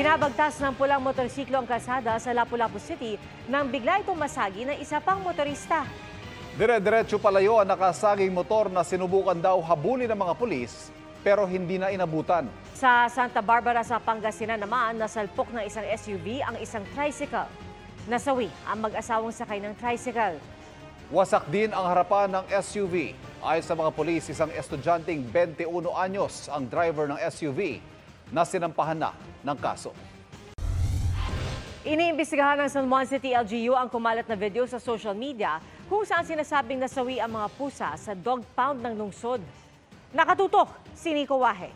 Binabagtas ng pulang motorsiklo ang kalsada sa Lapu-Lapu City nang bigla itong masagi ng isa pang motorista. Dire-diretso palayo ang nakasaging motor na sinubukan daw habulin ng mga pulis pero hindi na inabutan. Sa Santa Barbara sa Pangasinan naman, nasalpok ng isang SUV ang isang tricycle. Nasawi ang mag-asawang sakay ng tricycle. Wasak din ang harapan ng SUV. Ayon sa mga pulis, isang estudyanteng 21 anyos ang driver ng SUV na sinampahan na ng kaso. Iniimbestigahan ng San Juan City LGU ang kumalat na video sa social media kung saan sinasabing nasawi ang mga pusa sa dog pound ng lungsod. Nakatutok si Nico Wahe.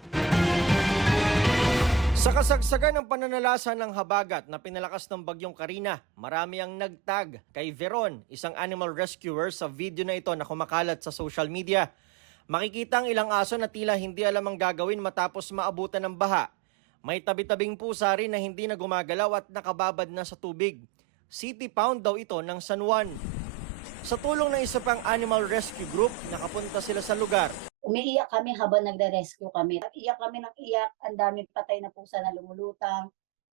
Sa kasagsagan ng pananalasa ng habagat na pinalakas ng bagyong Karina, marami ang nagtag kay Veron, isang animal rescuer sa video na ito na kumakalat sa social media. Makikita ang ilang aso na tila hindi alam ang gagawin matapos maabutan ng baha. May tabi-tabing pusa rin na hindi na gumagalaw at nakababad na sa tubig. City Pound daw ito ng San Juan. Sa tulong ng isa pang animal rescue group, nakapunta sila sa lugar. Umiiyak kami habang nagre-rescue kami. Iyak kami ng iyak, ang daming patay na pusa na lumulutang.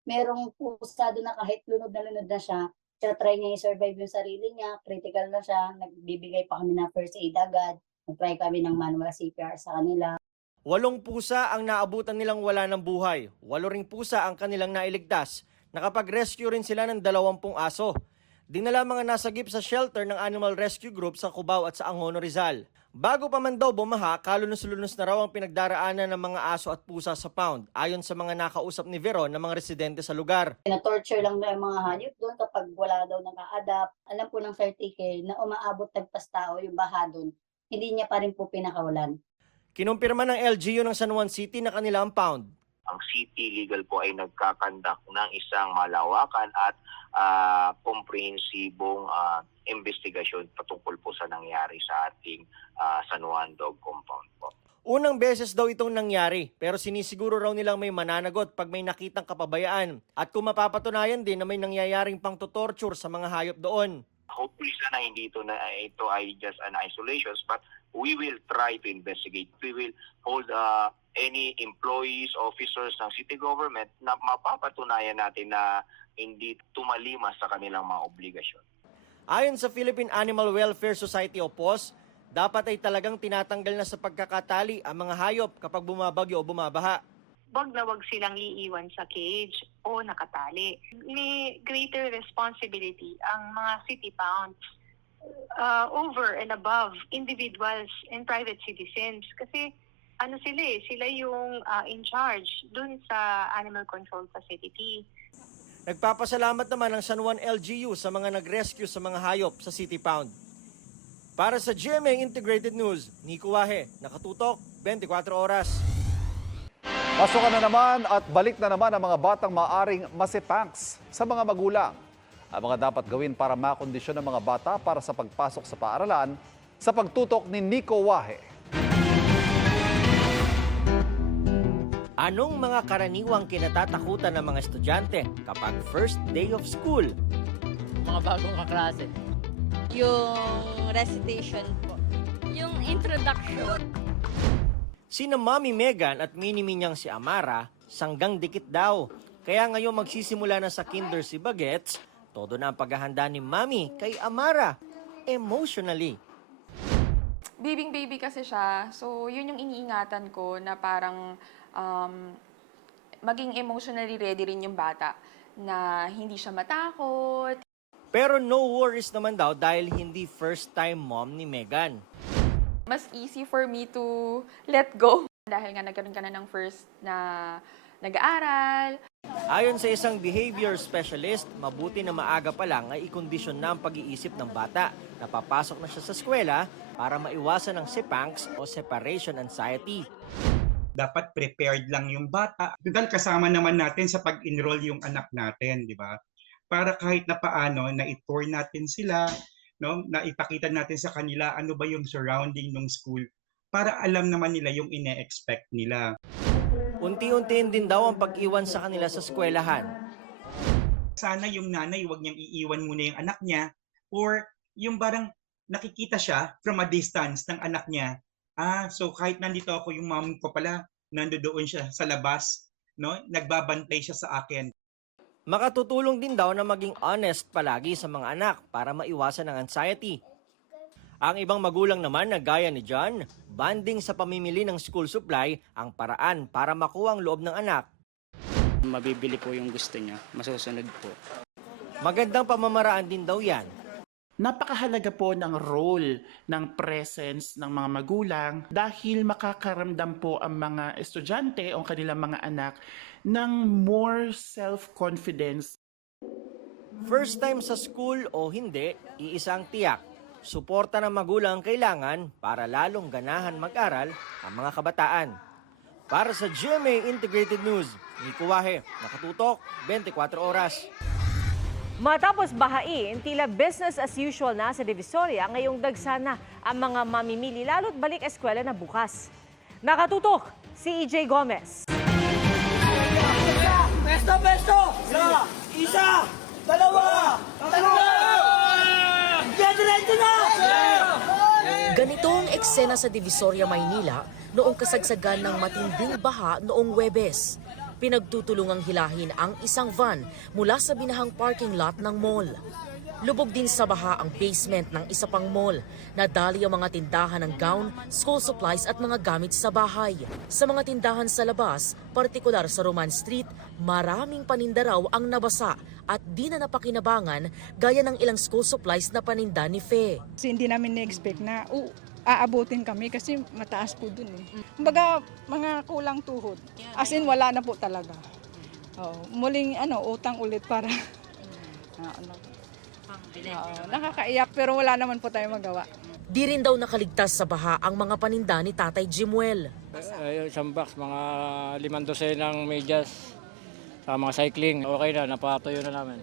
Merong pusa doon na kahit lunod na siya, try niya i-survive yung sarili niya, critical na siya, nagbibigay pa kami ng first aid agad, nag-try kami ng manual CPR sa kanila. 8 pusa ang naabutan nilang wala ng buhay. 8 ring pusa ang kanilang nailigtas. Nakapag-rescue rin sila ng 20 aso. Dinala mga nasagip sa shelter ng Animal Rescue Group sa Cubao at sa Angono, Rizal. Bago pa man daw bumaha, kalunos-lunos na raw ang pinagdaraanan ng mga aso at pusa sa pound, ayon sa mga nakausap ni Veron ng mga residente sa lugar. Na-torture lang na yung mga hayop doon kapag wala daw naka-adapt. Alam po ng caretaker na umaabot tagpas tao yung baha doon, hindi niya pa rin po pinakawalan. Kinumpirma ng LGU ng San Juan City na kanila ang pound. Ang City Legal po ay nagkakandak ng isang malawakan at komprehensibong investigasyon patungkol po sa nangyari sa ating San Juan Dog Compound po. Unang beses daw itong nangyari, pero sinisiguro raw nilang may mananagot pag may nakitang kapabayaan at kung mapapatunayan din na may nangyayaring pang-torture sa mga hayop doon. Hopefully sana hindi ito ay just an isolations, but we will try to investigate. We will hold any employees, officers ng city government na mapapatunayan natin na hindi tumalimas sa kanilang mga obligasyon. Ayon sa Philippine Animal Welfare Society o POS, dapat ay talagang tinatanggal na sa pagkakatali ang mga hayop kapag bumabagyo o bumabaha. Wag na wag silang iiwan sa cage o nakatali. May greater responsibility ang mga city pounds over and above individuals and private citizens. Kasi sila yung in charge dun sa animal control facility. Nagpapasalamat naman ang San Juan LGU sa mga nag-rescue sa mga hayop sa City Pound. Para sa GMA Integrated News, Nico Wahe, nakatutok 24 oras. Pasukan na naman at balik na naman ang mga batang maaring masipangs sa mga magulang. Ang mga dapat gawin para makondisyon ng mga bata para sa pagpasok sa paaralan sa pagtutok ni Nico Wahe. Anong mga karaniwang kinatatakutan ng mga estudyante kapag first day of school? Mga bagong kaklase. Yung recitation po. Yung introduction. Sina Mami Megan at mini-mi niyang si Amara, sanggang dikit daw. Kaya ngayon magsisimula na sa kinder si Bagets, todo na ang paghahanda ni Mami kay Amara, emotionally. Baby kasi siya, so yun yung iniingatan ko na parang maging emotionally ready rin yung bata na hindi siya matakot. Pero no worries naman daw dahil hindi first time mom ni Megan. Mas easy for me to let go dahil nga nagkaroon ka na ng first na nag-aaral. Ayon sa isang behavior specialist, mabuti na maaga pa lang ay ikondisyon na ang pag-iisip ng bata na papasok na siya sa eskwela para maiwasan ang sepangs o separation anxiety. Dapat prepared lang yung bata. Dahil kasama naman natin sa pag-enroll yung anak natin, di ba? Para kahit na paano, na-tour natin sila, no? Na ipakita natin sa kanila ano ba yung surrounding ng school para alam naman nila yung ine-expect nila. Unti-untiin din daw ang pag-iwan sa kanila sa eskwelahan. Sana yung nanay huwag niyang iiwan muna yung anak niya or yung barang nakikita siya from a distance ng anak niya. So kahit nandito ako, yung mom ko pala, nandoon siya sa labas, no, nagbabantay siya sa akin. Makatutulong din daw na maging honest palagi sa mga anak para maiwasan ang anxiety. Ang ibang magulang naman na gaya ni John, banding sa pamimili ng school supply ang paraan para makuha ang loob ng anak. Mabibili po yung gusto niya, masusunod po. Magandang pamamaraan din daw yan. Napakahalaga po ng role ng presence ng mga magulang dahil makakaramdam po ang mga estudyante o kanilang mga anak ng more self-confidence. First time sa school o hindi, iisang tiyak. Suporta ng magulang ang kailangan para lalong ganahan mag-aral ang mga kabataan. Para sa GMA Integrated News, Nico Wahe, nakatutok 24 oras. Matapos bahain, tila business as usual na sa Divisoria ngayong dagsana ang mga mamimili lalo't balik eskwela na bukas. Nakatutok si EJ Gomez. Pesto! Isa! Dalawa! Tatlo! Diretso na! Ganito ang eksena sa Divisoria, Maynila noong kasagsagan ng matinding baha noong Huwebes. Pinagtutulungang hilahin ang isang van mula sa binahang parking lot ng mall. Lubog din sa baha ang basement ng isa pang mall. Nadali ang mga tindahan ng gown, school supplies at mga gamit sa bahay. Sa mga tindahan sa labas, partikular sa Roman Street, maraming paninda raw ang nabasa at di na napakinabangan gaya ng ilang school supplies na paninda ni Fe. Kasi hindi namin na-expect na aabutin kami kasi mataas po dun eh. Kumbaga, mga kulang tuhod. As in, wala na po talaga. Muling utang ulit para nakakaiyak pero wala naman po tayo magawa. Di rin daw nakaligtas sa baha ang mga paninda ni Tatay Jimuel. Isang box, mga 5 dosenang medyas sa mga cycling. Okay na, napatuyo na namin.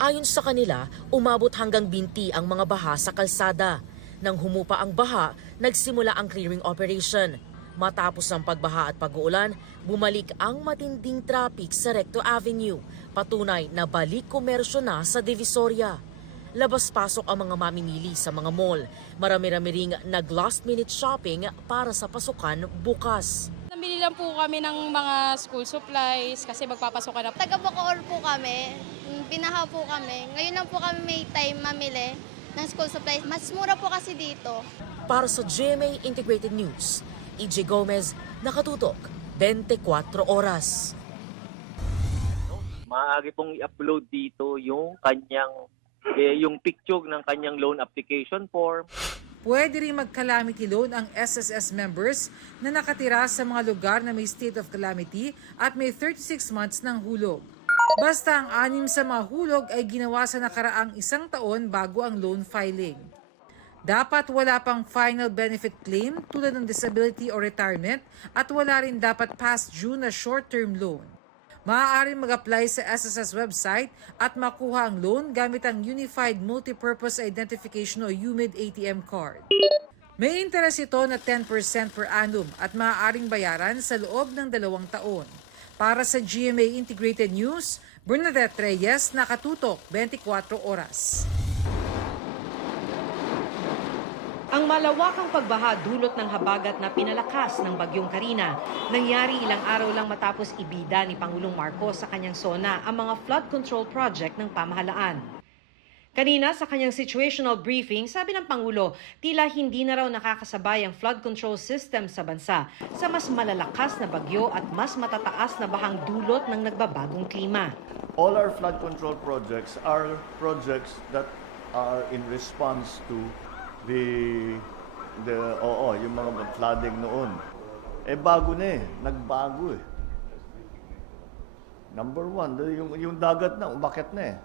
Ayon sa kanila, umabot hanggang binti ang mga baha sa kalsada. Nang humupa ang baha, nagsimula ang clearing operation. Matapos ang pagbaha at pag-uulan, bumalik ang matinding traffic sa Recto Avenue. Patunay na balik komersyo na sa Divisoria. Labas-pasok ang mga mamimili sa mga mall. Marami-rami ring nag-last-minute shopping para sa pasukan bukas. Namili lang po kami ng mga school supplies kasi magpapasokan na. Taga Bacoor po kami, binaha po kami. Ngayon lang po kami may time mamili ng school supplies. Mas mura po kasi dito. Para sa GMA Integrated News, EJ Gomez, nakatutok 24 oras. Maaari pong i-upload dito yung yung picture ng kanyang loan application form. Pwede rin mag-calamity loan ang SSS members na nakatira sa mga lugar na may state of calamity at may 36 months ng hulog. Basta ang 6 sa mga hulog ay ginawa sa nakaraang 1 taon bago ang loan filing. Dapat wala pang final benefit claim tulad ng disability or retirement at wala rin dapat past due na short-term loan. Maaaring mag-apply sa SSS website at makuha ang loan gamit ang Unified Multipurpose Identification o UMID ATM card. May interes ito na 10% per annum at maaaring bayaran sa loob ng 2 taon. Para sa GMA Integrated News, Bernadette Reyes, nakatutok 24 oras. Ang malawakang pagbaha dulot ng habagat na pinalakas ng Bagyong Karina. Nangyari ilang araw lang matapos ibida ni Pangulong Marcos sa kanyang SONA ang mga flood control project ng pamahalaan. Kanina sa kanyang situational briefing, sabi ng Pangulo, tila hindi na raw nakakasabay ang flood control system sa bansa sa mas malalakas na bagyo at mas matataas na bahang dulot ng nagbabagong klima. All our flood control projects are projects that are in response to yung mga flooding noon. Bago na nagbago Number 1, yung dagat na, umakyat na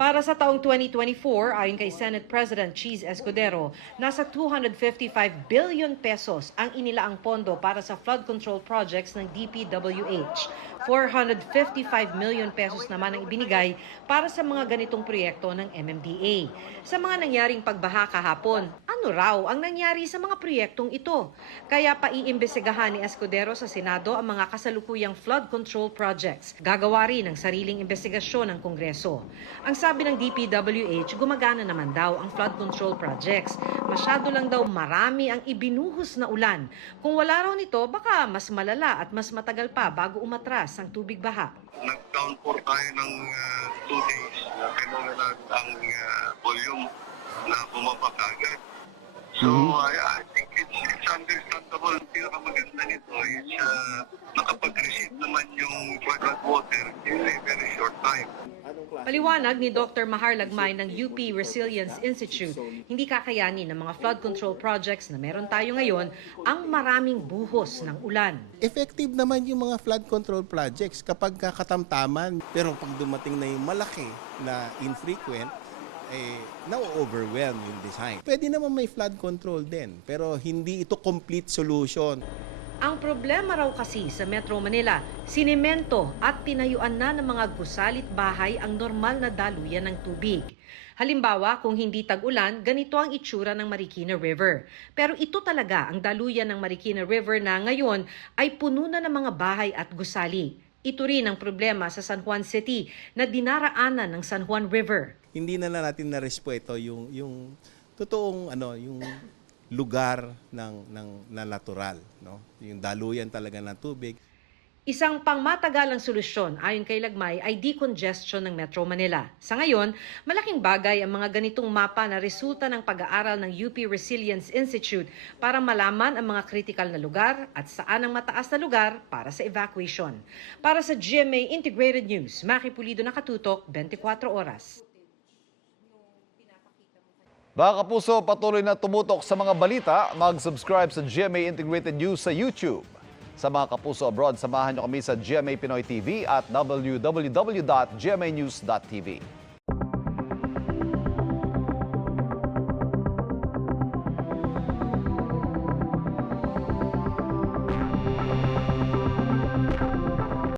Para sa taong 2024, ayon kay Senate President Cheese Escudero, nasa 255 billion pesos ang inilaang pondo para sa flood control projects ng DPWH. 455 million pesos naman ang ibinigay para sa mga ganitong proyekto ng MMDA. Sa mga nangyaring pagbaha kahapon, ano ano raw ang nangyari sa mga proyektong ito. Kaya paiimbestigahan ni Escudero sa Senado ang mga kasalukuyang flood control projects. Gagawa rin ng sariling investigasyon ng Kongreso. Ang sabi ng DPWH, gumagana naman daw ang flood control projects. Masyado lang daw marami ang ibinuhos na ulan. Kung wala raw nito, baka mas malala at mas matagal pa bago umatras ang tubig baha. Nag-downpour tayo ng 2 days na phenomenal ang volume na bumaba kagad. So I think it's understandable. Ang pinakamaganda nito is nakapag-receive naman yung flood water in a very short time. Paliwanag ni Dr. Mahar Lagmay ng UP Resilience Institute, hindi kakayanin ng mga flood control projects na meron tayo ngayon ang maraming buhos ng ulan. Effective naman yung mga flood control projects kapag katamtaman. Pero pag dumating na yung malaki na infrequent, na-overwhelm yung design. Pwede naman may flood control din, pero hindi ito complete solution. Ang problema raw kasi sa Metro Manila, sinemento at tinayuan na ng mga gusalit bahay ang normal na daluyan ng tubig. Halimbawa, kung hindi tag-ulan, ganito ang itsura ng Marikina River. Pero ito talaga ang daluyan ng Marikina River na ngayon ay puno na ng mga bahay at gusali. Ito rin ang problema sa San Juan City na dinaraanan ng San Juan River. Hindi na natin narespeto yung totoong yung lugar na natural, no? Yung daluyan talaga ng tubig. Isang pangmatagalang solusyon ayon kay Lagmay ay decongestion ng Metro Manila. Sa ngayon, malaking bagay ang mga ganitong mapa na resulta ng pag-aaral ng UP Resilience Institute para malaman ang mga critical na lugar at saan ang mataas na lugar para sa evacuation. Para sa GMA Integrated News, Maki Pulido, nakatutok 24 oras. Mga kapuso, patuloy na tumutok sa mga balita. Mag-subscribe sa GMA Integrated News sa YouTube. Sa mga kapuso abroad, samahan niyo kami sa GMA Pinoy TV at www.gmanews.tv.